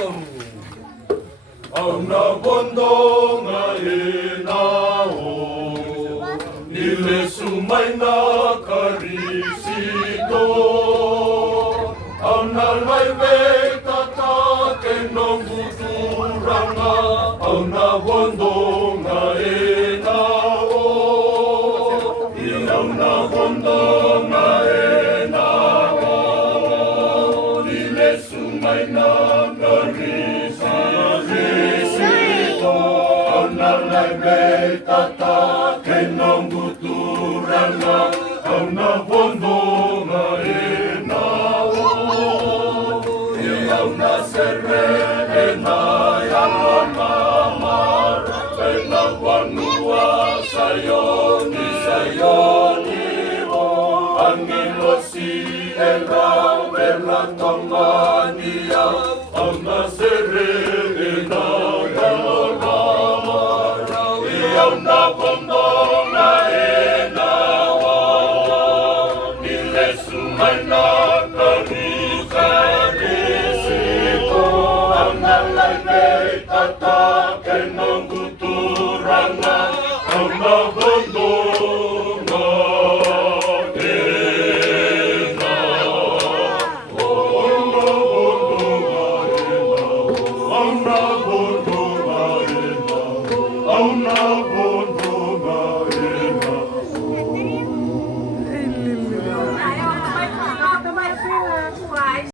Ang nabondong ay nao, nile sumay na karisito. Ang nalay tataken ng buturang na, ang nabondong ay nao, ang nabondong ay nao, nile sumay na karisito. Ang nalay tataken ng buturang na, ang nabondong ay nao, ang naserena yang mamar, penagwanua sayo ni mo, ang ilosi era berlatamania, ang naserena yang mamar, ang nabondong na enawa, nile sumay na karisito. Ang nalay tataken ng buturang na, ang